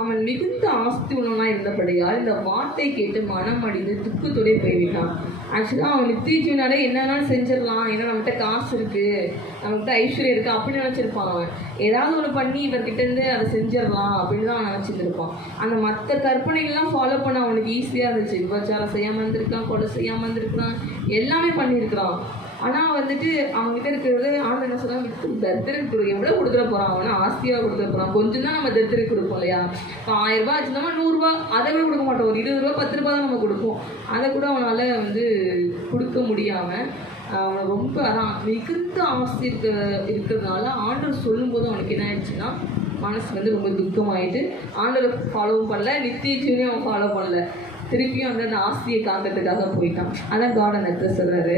அவன் மிகுந்த ஆஸ்தி உள்ளவனா இருந்தபடியால் இந்த வார்த்தை கேட்டு மனம் அடிந்து துக்கத்தோடே போய்விட்டான். ஆக்சுவலாக அவன் நித்திய ஜீவனாலே என்னென்னாலும் செஞ்சிடலாம், ஏன்னா நம்மகிட்ட காசு இருக்குது, நம்மகிட்ட ஐஸ்வர்யம் இருக்குது அப்படின்னு நினச்சிருப்பான். அவன் ஏதாவது ஒன்று பண்ணி இவர்கிட்டேருந்து அதை செஞ்சிடலாம் அப்படின்னு தான் அவன் நினச்சிருந்துருப்பான். அந்த மற்ற கற்பனைகள்லாம் ஃபாலோ பண்ண அவனுக்கு ஈஸியாக இருந்துச்சு. விபச்சாரம் செய்யாமல் இருந்திருக்கான், கொலை செய்யாமல் இருந்திருக்கான், எல்லாமே பண்ணியிருக்கிறான். ஆனால் வந்துட்டு அவங்ககிட்ட இருக்கிறது ஆண்டு என்ன சொன்னால் தரித்திரம் கொடுக்கும். எவ்வளோ கொடுத்துட போகிறான், அவனை ஆஸ்தியாக கொடுத்துட போகிறான். கொஞ்சம் தான் நம்ம தரித்திரம் கொடுப்போம் இல்லையா? இப்போ 1000 ரூபா வச்சுருந்தோம்னா 100 ரூபா அதை கூட கொடுக்க மாட்டோம். ஒரு 20 ரூபா 10 ரூபா தான் நம்ம கொடுப்போம். அதை கூட அவனால் கொடுக்க முடியாமல் அவனை ரொம்ப அதான் மிகுந்த ஆஸ்தி இருக்கிறதுனால ஆண்டவர் சொல்லும்போது அவனுக்கு என்ன ஆயிடுச்சுன்னா மனசு ரொம்ப துக்கமாயிட்டு ஆண்டவர் ஃபாலோவும் பண்ணல, நித்திய ஜீவனையும் அவன் ஃபாலோ பண்ணல. திருப்பியும் அந்த ஆஸ்தியை காக்கிறதுக்காக போயிட்டான். அதான் கார்டன் எடுத்து சொல்கிறாரு.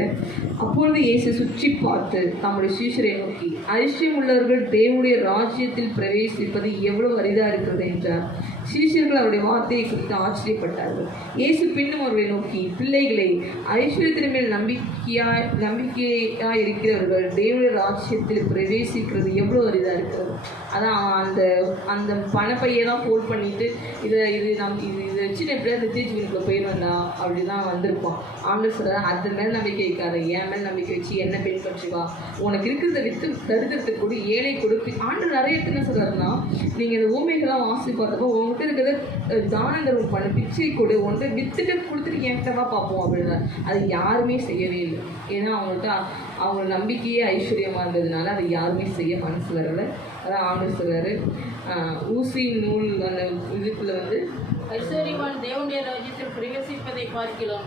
அப்பொழுது இயேசு சுற்றி பார்த்து தம்முடைய சீஷரை நோக்கி, ஐஸ்வர்யம் உள்ளவர்கள் தேவனுடைய ராஜ்யத்தில் பிரவேசிப்பது எவ்வளவு அரிதாக இருக்கிறது என்றார். சீஷர்கள் அவருடைய வார்த்தையை குறித்து ஆச்சரியப்பட்டார்கள். இயேசு பின்னும் அவர்களை நோக்கி, பிள்ளைகளை, ஐஸ்வர்யத்தின் மேல் நம்பிக்கையா இருக்கிறவர்கள் தேவனுடைய ராஜ்யத்தில் பிரவேசிக்கிறது எவ்வளோ அரிதாக இருக்கிறது. அதான் அந்த அந்த பணப்பையை தான் ஃபோல்ட் பண்ணிட்டு இதை வச்சு எப்படியாவது நித்தியஜீவனுக்குள்ள போயிடுவேண்டா அப்படி தான் வந்திருப்பான். ஆண்டவர் சொல்கிறார், அது மேலே நம்பிக்கை வைக்காத, என் மேல் நம்பிக்கை வச்சு என்ன பின்பற்றி வா, உனக்கு இருக்கிறத விற்று தரித்திரத்துக்கு கொடு, ஏழை கொடுப்பு. ஆண்டவர் நிறைய என்ன சொல்கிறாருன்னா, நீங்கள் இந்த ஊமைகள்லாம் வாசி பார்த்தப்போ உங்கள்கிட்ட இருக்கிறத தானம் தர்மம் பண்ண, பிச்சை கொடு, உன்கிட்ட விற்றுட்டு கொடுத்துட்டு என்கிட்டவா பார்ப்போம் அப்படின்னா அது யாருமே செய்யவே இல்லை. ஏன்னா அவங்க நம்பிக்கையே ஐஸ்வர்யமாக இருந்ததுனால அதை யாருமே செய்ய மனசு வரல. அதான் ஆண்டவர் சொல்கிறாரு, ஊசி நூல் அந்த இதுக்குள்ள ஐஸ்வர்யவான் தேவனுடைய ராஜ்யத்தில் பிரவேசிப்பதை பார்க்கலாம்,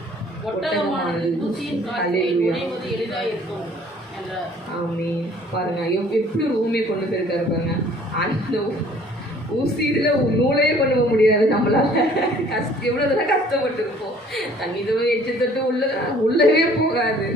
ஒட்டகமானது ஊசியின் காற்றில் நுழைவது எளிதாக இருக்கும் என்றார். ஆமென். பாருங்க எப்படி ஒரு ஊமையை கொண்டு போயிருக்காரு பாருங்க. அந்த ஊசி இதில் நூலையே கொண்டு போக முடியாது நம்மளால. எவ்வளோ தூரம் கஷ்டப்பட்டு இருப்போம். தண்ணி தவிர எச்சு தொட்டு உள்ளவே போகாது.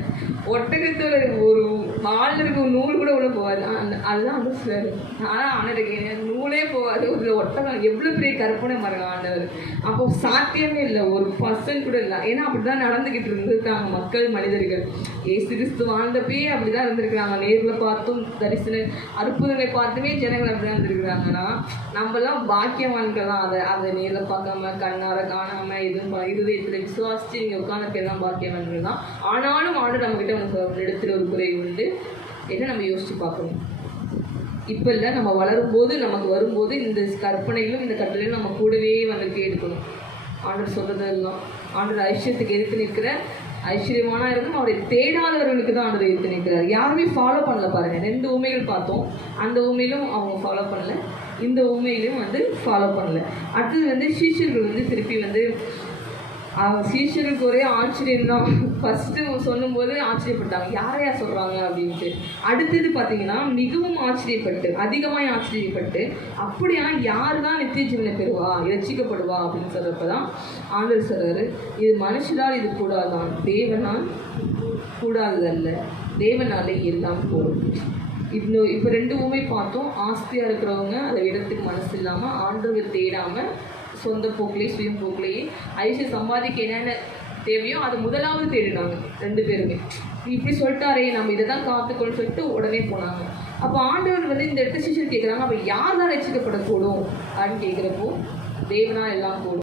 ஒட்டகத்தோட ஒரு மாலில் இருக்க நூல் கூட உள்ள போகாது. அதுதான் வந்து சார். ஆனால் ஆண்டவர் நூலே போகாது. ஒரு ஒட்டகம் எவ்வளோ பெரிய கற்பனை மரம் ஆண்டவர். அப்போ சாத்தியமே இல்லை, ஒரு பர்சன்ட் கூட இல்லை. ஏன்னா அப்படி தான் நடந்துக்கிட்டு இருந்திருக்காங்க மக்கள், மனிதர்கள். ஏசு கிறிஸ்து வாழ்ந்தப்பயே அப்படி தான் இருந்திருக்கிறாங்க. நேரில் பார்த்தும் தரிசன அற்புதங்களை பார்த்துமே ஜனங்கள் அப்படி தான் இருந்திருக்கிறாங்கன்னா, நம்மலாம் பாக்கியவான்கள் தான். அதை நேரில் பார்க்காம கண்ணார காணாமல் எதுவும் இருதயத்தில் விசுவாசித்து நீங்கள் உட்காந்துருக்கெல்லாம் பாக்கியவான்கள் தான். ஆனாலும் ஆண்டு நம்மக்கிட்ட இடத்துல ஒரு குறை உண்டு. என்ன நம்ம யோசித்து பார்க்கணும். இப்போ இல்லை, நம்ம வளரும்போது நமக்கு வரும்போது இந்த கற்பனைகளும் இந்த கட்டளையும் நம்ம கூடவே வந்துட்டு எடுக்கணும். ஆண்டவர் சொல்கிறதெல்லாம் ஆண்டவர் ஐஸ்வர்யத்துக்கு எதிர்த்து நிற்கிற ஐஸ்வர்யமானா இருக்கும் அவரை தேடாதவர்களுக்கு தான் ஆண்டவர் எதிர்த்து நிற்கிறார். யாருமே ஃபாலோ பண்ணல. பாருங்கள், 2 ஊமைகள் பார்த்தோம். அந்த ஊமையிலும் அவங்க ஃபாலோ பண்ணல, இந்த ஊமையிலையும் ஃபாலோ பண்ணல. அடுத்தது சீஷர்கள் திருப்பி சீஷருக்கு ஒரே ஆச்சரியம் தான். ஃபஸ்ட்டு சொல்லும்போது ஆச்சரியப்பட்டாங்க, யாரையா சொல்கிறாங்க அப்படின்ட்டு. அடுத்தது பார்த்தீங்கன்னா மிகவும் ஆச்சரியப்பட்டு, அதிகமாக ஆச்சரியப்பட்டு, அப்படியா யார் தான் நித்திய ஜீவனை பெறுவா, ரட்சிக்கப்படுவா அப்படின்னு சொல்கிறப்ப தான் ஆண்டவர் சொல்கிறாரு, இது மனுஷரால் இது கூடாதான், தேவனால் கூடாததல்ல, தேவனாலே எல்லாம் போடும். இப்போ 2 ஊமை பார்த்தோம். ஆஸ்தியாக இருக்கிறவங்க அதை இடத்துக்கு மனசு இல்லாமல் ஆண்டவர் தேடாமல் சொந்த போக்கிலே சுயம் போக்கிலேயே ஐஸ்வர்யம் சம்பாதிக்க என்னென்ன தேவையோ அதை முதலாவது தேடினாங்க 2 பேருமே. இப்படி சொல்லிட்டாரே நம்ம இதை தான் காத்துக்கொள்ளுன்னு சொல்லிட்டு உடனே போனாங்க. அப்போ ஆண்டவர் இந்த இடத்த சீஷர் கேட்குறாங்க, அப்போ யார் தான் ரட்சிக்கப்படக்கூடும் அப்படின்னு கேட்குறப்போ தேவனா எல்லாம் கூடும்.